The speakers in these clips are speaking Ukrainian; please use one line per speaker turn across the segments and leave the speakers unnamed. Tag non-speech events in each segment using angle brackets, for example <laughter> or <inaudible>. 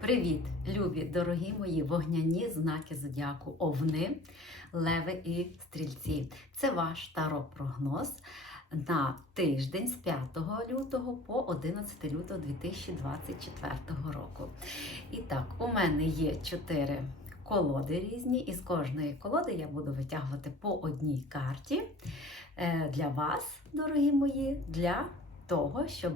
Привіт, любі, дорогі мої вогняні знаки зодіаку Овни, Леви і Стрільці. Це ваш таро-прогноз на тиждень з 5 лютого по 11 лютого 2024 року. І так, у мене є чотири колоди різні, і з кожної колоди я буду витягувати по одній карті е, для вас, дорогі мої, для того, щоб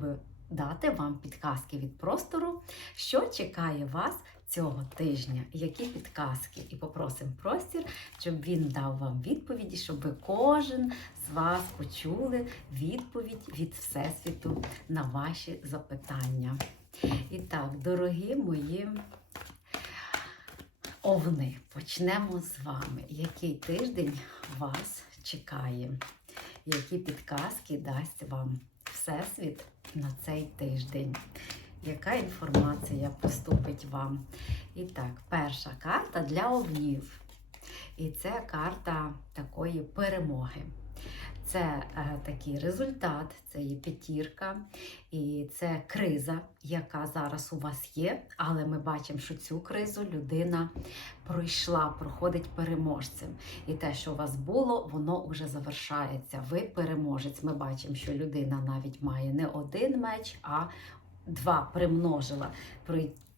дати вам підказки від простору, що чекає вас цього тижня, які підказки, і попросимо простір, щоб він дав вам відповіді, щоб ви кожен з вас почули відповідь від Всесвіту на ваші запитання. І так, дорогі мої овни, почнемо з вами. Який тиждень вас чекає? Які підказки дасть вам Всесвіт на цей тиждень? Яка інформація поступить вам? І так, перша карта для овнів. І це карта такої перемоги. Це е, такий результат, це є п'ятірка, і це криза, яка зараз у вас є. Але ми бачимо, що цю кризу людина пройшла, проходить переможцем. І те, що у вас було, воно вже завершається. Ви переможець. Ми бачимо, що людина навіть має не один меч, а два примножила.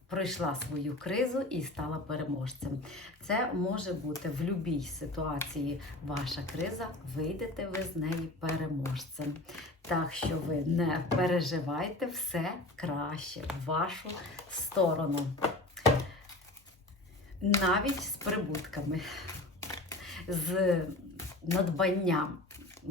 Прой- Пройшла свою кризу і стала переможцем. Це може бути в будь-якій ситуації ваша криза, вийдете ви з неї переможцем. Так що ви не переживайте все краще в вашу сторону. Навіть з прибутками, з надбанням.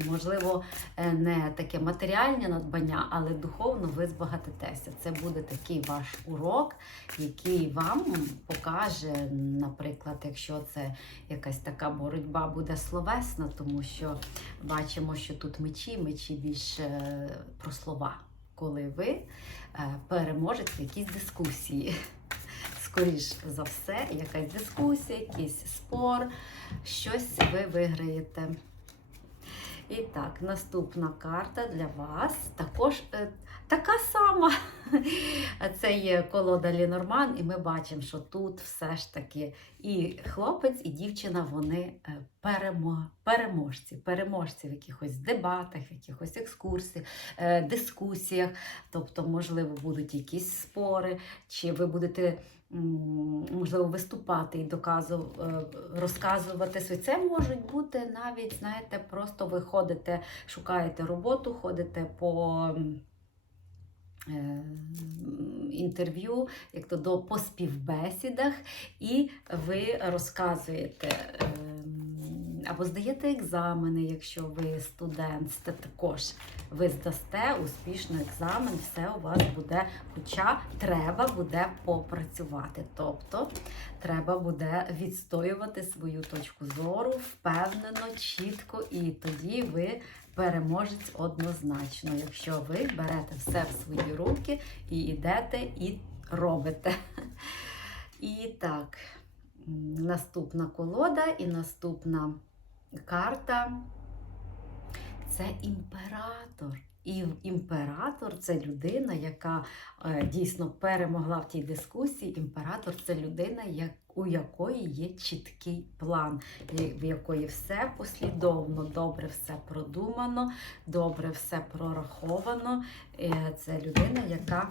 Можливо, е, не таке матеріальне надбання, але духовно ви збагатитеся. Це буде такий ваш урок, який вам покаже, наприклад, якщо це якась така боротьба буде словесна, тому що бачимо, що тут мечі, мечі більше про слова, коли ви е, переможете в якійсь дискусії. Скоріш за все, якась дискусія, якийсь спор, щось ви виграєте. І так, наступна карта для вас. Також е, така сама. <laughs> Це є колода Лінорман, і ми бачимо, що тут все ж таки і хлопець, і дівчина вони е, переможці, переможці в якихось дебатах, в якихось екскурсіях, е, дискусіях. Тобто, можливо, будуть якісь спори, чи ви будете. Можливо, виступати і доказу, е, розказувати своє. Це можуть бути навіть, знаєте, просто ви ходите, шукаєте роботу, ходите по інтерв'ю, як то до по співбесідах, і ви розказуєте. е, Або здаєте екзамени, якщо ви студент, це також ви здасте успішно екзамен, все у вас буде, хоча треба буде попрацювати. Тобто треба буде відстоювати свою точку зору впевнено, чітко, і тоді ви переможець однозначно, якщо ви берете все в свої руки і йдете і робите. І так, наступна колода і наступна карта це імператор. І імператор це людина, яка е, дійсно перемогла в тій дискусії. Імператор це людина, як, у якої є чіткий план, в якої все послідовно, добре все продумано, добре все прораховано. Е, Це людина, яка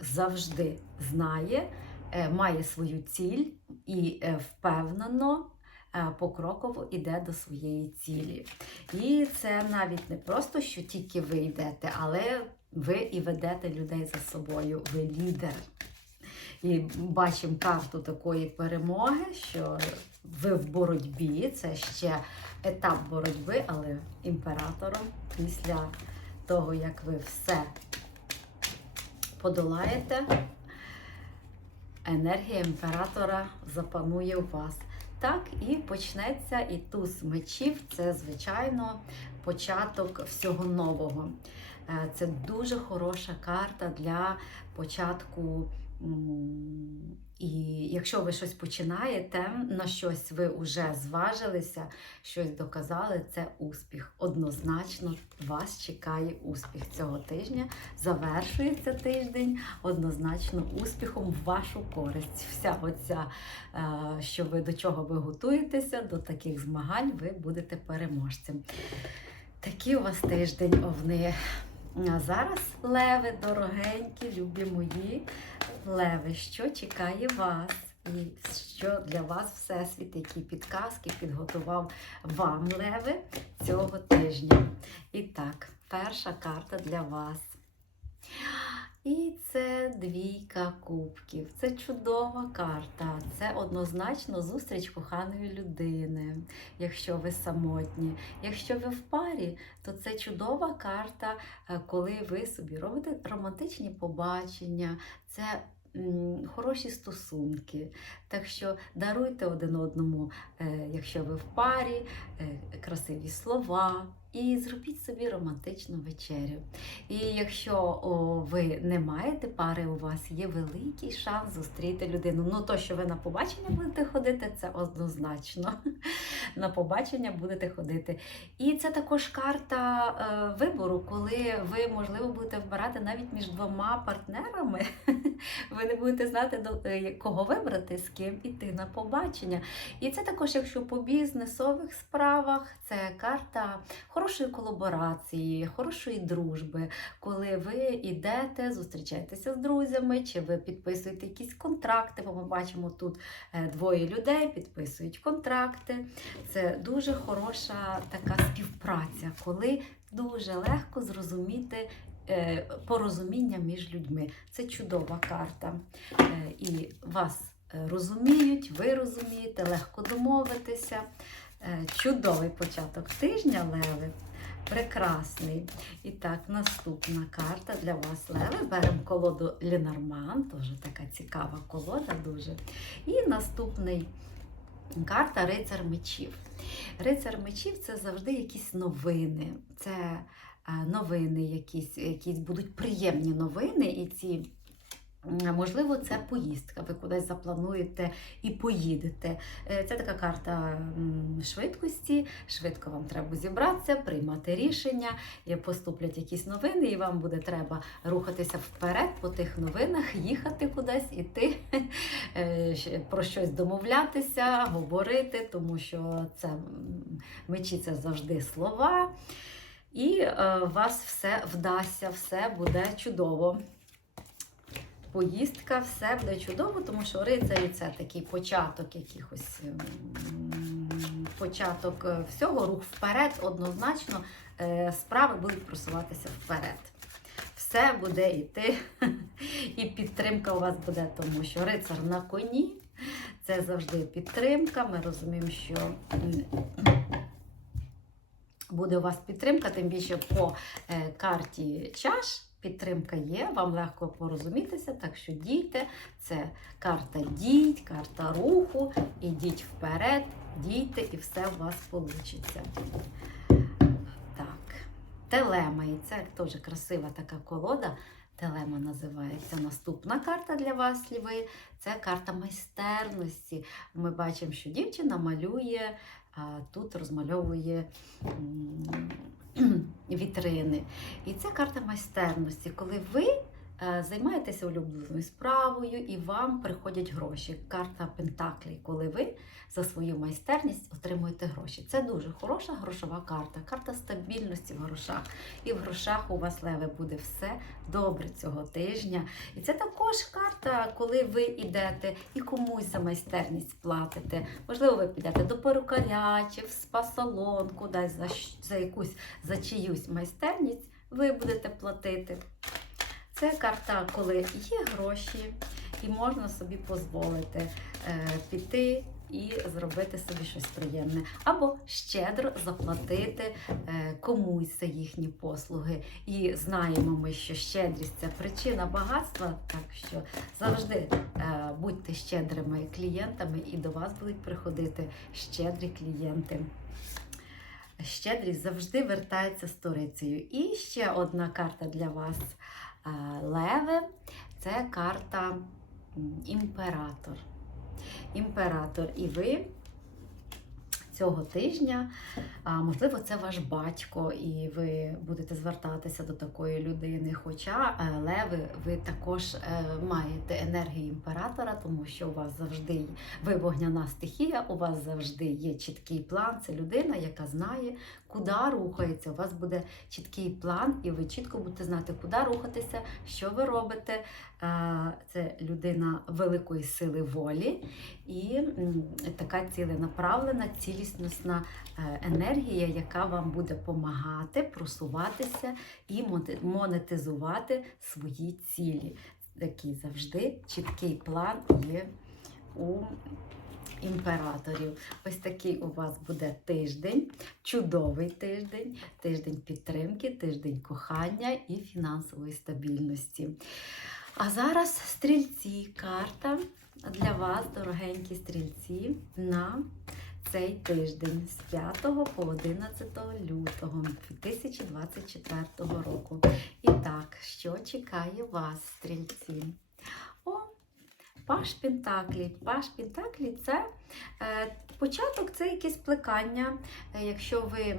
завжди знає, е, має свою ціль і впевнено. Е, Покроково йде до своєї цілі. І це навіть не просто, що тільки ви йдете, але ви і ведете людей за собою, ви лідер. І бачимо карту такої перемоги, що ви в боротьбі, це ще етап боротьби, але імператором після того, як ви все подолаєте, енергія імператора запанує у вас. Так і почнеться і туз мечів. Це, звичайно, початок всього нового. Е, Це дуже хороша карта для початку І якщо ви щось починаєте, на щось ви вже зважилися, щось доказали, це успіх. Однозначно вас чекає успіх цього тижня. Завершується тиждень однозначно успіхом в вашу користь. Вся оця, е, що ви до чого ви готуєтеся, до таких змагань, ви будете переможцем. Такий у вас тиждень овни. А зараз, леви, дорогенькі, любі мої леви, що чекає вас? І що для вас Всесвіт, які підказки підготував вам, леви, цього тижня. І так, перша карта для вас. І це двійка кубків. Це чудова карта. Це однозначно зустріч коханої людини, якщо ви самотні. Якщо ви в парі, то це чудова карта, е, коли ви собі робите романтичні побачення. Це Хороші стосунки. Так що даруйте один одному, е, якщо ви в парі, е, красиві слова, і зробіть собі романтичну вечерю. І якщо о, ви не маєте пари, у вас є великий шанс зустріти людину. Ну, то, що ви на побачення будете ходити, це однозначно. <laughs> На побачення будете ходити. І це також карта е, вибору, коли ви, можливо, будете вибирати навіть між двома партнерами. <laughs> Ви не будете знати, е, кого вибрати, з ким іти на побачення. І це також, якщо по бізнесових справах, це карта хорошої колаборації, хорошої дружби, коли ви йдете, зустрічаєтеся з друзями, чи ви підписуєте якісь контракти, бо ми бачимо тут е, двоє людей підписують контракти. Це дуже хороша така співпраця, коли дуже легко зрозуміти. е, Порозуміння між людьми. Це чудова карта. Е, І вас розуміють, ви розумієте, легко домовитися. Е, Чудовий початок тижня, Леви. Прекрасний. І так, наступна карта для вас, Леви. Беремо колоду Ленорман, теж така цікава колода дуже. І наступний карта Рицар мечів. Рицар мечів це завжди якісь новини. Це е, новини, якісь, якісь будуть приємні новини, і ці. Можливо, це поїздка. Ви кудись заплануєте і поїдете. Е, Це така карта швидкості. Швидко вам треба зібратися, приймати рішення, поступлять якісь новини, і вам буде треба рухатися вперед по тих новинах, їхати кудись, іти, <laughs> е, про щось домовлятися, говорити, тому що це мечі це завжди слова. І е, у вас все вдасться, все буде чудово. Поїздка, все буде чудово, тому що рицарі це такий початок якихось початок е, всього, рух вперед, однозначно е, справи будуть просуватися вперед. Все буде йти, <laughs> і підтримка у вас буде, тому що рицар на коні це завжди підтримка. Ми розуміємо, що буде у вас підтримка, тим більше по е, карті чаш. Підтримка є, вам легко порозумітися, так що дійте. Це карта дій, карта руху. Ідіть вперед, дійте, і все у вас вийде. Так, телема. І це теж красива така колода. Телема називається. Наступна карта для вас, ліви. Це карта майстерності. Ми бачимо, що дівчина малює, а тут розмальовує <clears throat> вітрини. І це карта майстерності, коли ви займаєтеся улюбленою справою і вам приходять гроші. Карта Пентаклі, коли ви за свою майстерність отримуєте гроші. Це дуже хороша грошова карта, карта стабільності в грошах. І в грошах у вас леве буде все добре цього тижня. І це також карта, коли ви йдете і комусь за майстерність платите. Можливо, ви підете до перукаря чи в спа-салон, кудись за, за якусь за чиюсь майстерність, ви будете платити. Це карта, коли є гроші, і можна собі дозволити е, піти і зробити собі щось приємне, або щедро заплатити е, комусь за їхні послуги. І знаємо ми, що щедрість це причина багатства, так що завжди е, будьте щедрими клієнтами, і до вас будуть приходити щедрі клієнти. Щедрість завжди вертається сторицею. І ще одна карта для вас. Е, Леви це карта імператор. Імператор, і ви цього тижня, можливо, це ваш батько, і ви будете звертатися до такої людини. Хоча е, леви, ви також е, маєте енергію імператора, тому що у вас завжди ви вогняна стихія, у вас завжди є чіткий план. Це людина, яка знає, куди рухається. У вас буде чіткий план, і ви чітко будете знати, куди рухатися, що ви робите. Це людина великої сили волі і така ціленаправлена, цілісностна е, енергія, яка вам буде допомагати просуватися і монетизувати свої цілі. Такий завжди чіткий план є у імператорів. Ось такий у вас буде тиждень, чудовий тиждень, тиждень підтримки, тиждень кохання і фінансової стабільності. А зараз стрільці, карта для вас, дорогенькі стрільці, на цей тиждень з 5 по 11 лютого 2024 року. І так, що чекає вас, стрільці? О, Паш Пентаклі. Паш Пентаклі це початок, це якесь плекання. Е, якщо ви е,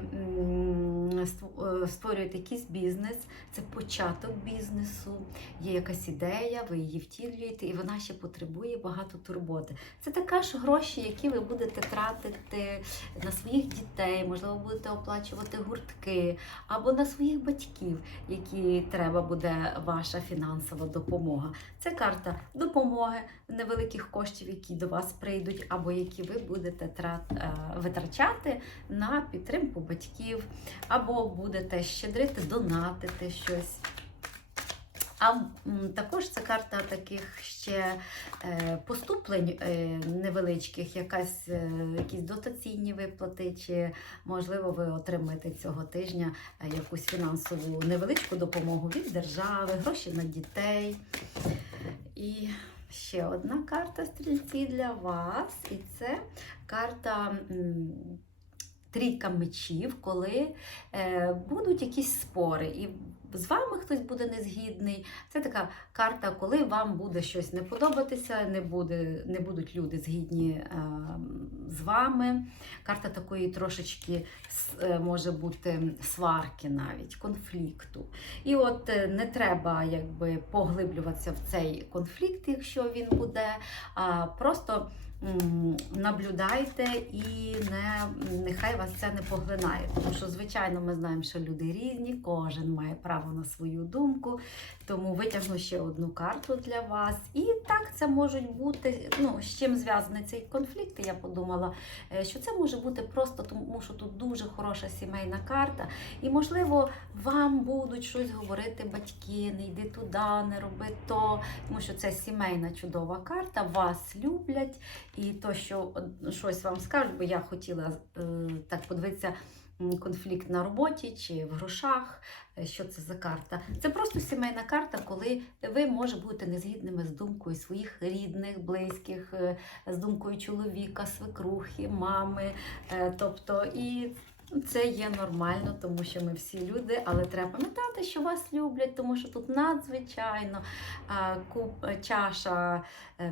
створюєте якийсь бізнес, це початок бізнесу, є якась ідея, ви її втілюєте, і вона ще потребує багато турботи. Це також гроші, які ви будете тратити на своїх дітей, можливо, будете оплачувати гуртки або на своїх батьків, які треба буде ваша фінансова допомога. Це карта допомоги невеликих коштів, які до вас прийдуть, або які ви будете е, витрачати на підтримку батьків, або будете щедрити, донатити щось. А також це карта таких ще е, поступлень е, невеличких, якась, якісь дотаційні виплати, чи можливо ви отримаєте цього тижня якусь фінансову невеличку допомогу від держави, гроші на дітей. І ще одна карта стрільці для вас. І це карта. Трійка мечів, коли е, будуть якісь спори, і з вами хтось буде незгідний. Це така карта, коли вам буде щось не подобатися, не, буде, не будуть люди згідні е, з вами. Карта такої трошечки е, може бути сварки навіть, конфлікту. І от е, не треба якби поглиблюватися в цей конфлікт, якщо він буде. Просто наблюдайте і не, нехай вас це не поглинає. Тому що, звичайно, ми знаємо, що люди різні, кожен має право на свою думку. Тому витягну ще одну карту для вас. І так це можуть бути, ну, з чим зв'язаний цей конфлікт. Я подумала, е, що це може бути просто тому, що тут дуже хороша сімейна карта. І, можливо, вам будуть щось говорити батьки, не йди туди, не роби то, тому що це сімейна чудова карта, вас люблять, і то, що щось вам скажуть, бо я хотіла е, так подивитися конфлікт на роботі чи в грошах. е, Що це за карта? Це просто сімейна карта, коли ви може бути незгідними з думкою своїх рідних, близьких, е, з думкою чоловіка, свекрухи, мами. Е, Тобто, і це є нормально, тому що ми всі люди, але треба пам'ятати, що вас люблять, тому що тут надзвичайно куб, чаша,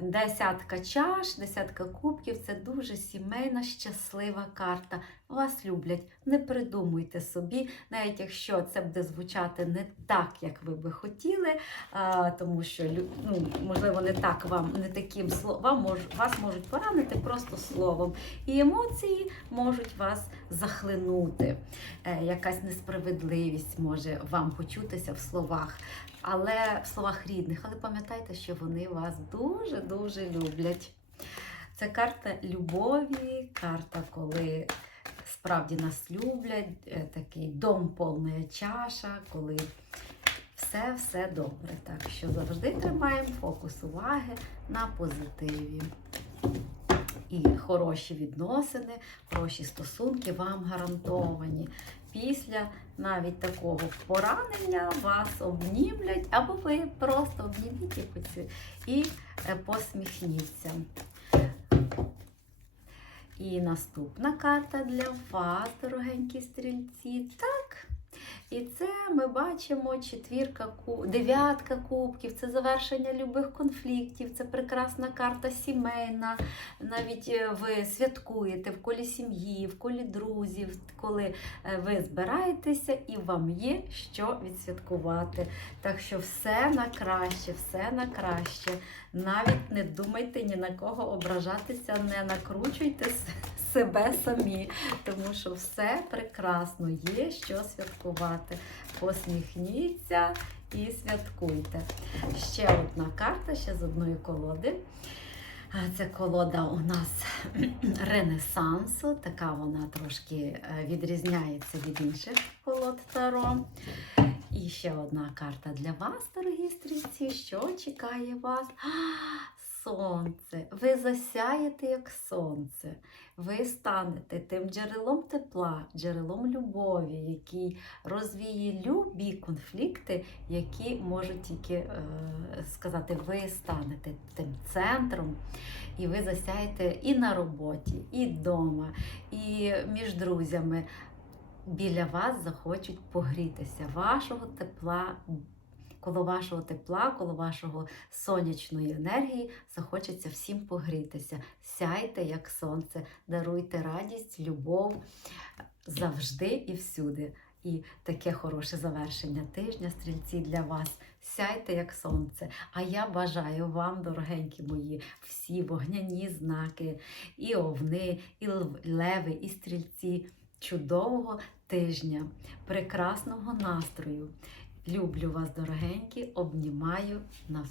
десятка чаш, десятка кубків це дуже сімейна, щаслива карта. Вас люблять. Не придумуйте собі, навіть якщо це буде звучати не так, як ви би хотіли, тому що ну, можливо не так вам, не таким словом, вас можуть поранити просто словом. І емоції можуть вас захлинути. Е, якась несправедливість може вам почутися в словах, але в словах рідних. Але пам'ятайте, що вони вас дуже-дуже люблять. Це карта любові, карта, коли справді нас люблять, е, такий дом повна чаша, коли все-все добре. Так що завжди тримаємо фокус уваги на позитиві. І хороші відносини, хороші стосунки вам гарантовані. Після навіть такого поранення вас обнімлять, або ви просто обніміть і е, посміхніться. І наступна карта для вас, дорогенькі стрільці. Так, І це ми бачимо четвірка, дев'ятка кубків, це завершення любих конфліктів, це прекрасна карта сімейна. Навіть е, ви святкуєте в колі сім'ї, в колі друзів, коли е, ви збираєтеся і вам є що відсвяткувати. Так що все на краще, все на краще. Навіть не думайте ні на кого ображатися, не накручуйте себе самі, тому що все прекрасно, є що святкувати. Посміхніться і святкуйте. Ще одна карта, ще з одної колоди. Це колода у нас <clears throat> Ренесансу. Така вона трошки е, відрізняється від інших колод Таро. І ще одна карта для вас, дорогі стрільці. Що чекає вас? Сонце. Ви засяєте як сонце. Ви станете тим джерелом тепла, джерелом любові, який розвіє любі конфлікти, які можуть тільки е, сказати, ви станете тим центром, і ви засяєте і на роботі, і вдома, і між друзями. Біля вас захочуть погрітися, вашого тепла, коло вашого тепла, коло вашого сонячної енергії захочеться всім погрітися. Сяйте, як сонце, даруйте радість, любов завжди і всюди. І таке хороше завершення тижня, стрільці для вас. Сяйте, як сонце. А я бажаю вам, дорогенькі мої, всі вогняні знаки, і овни, і леви, і стрільці. Чудового тижня, прекрасного настрою. Люблю вас, дорогенькі, обнімаю на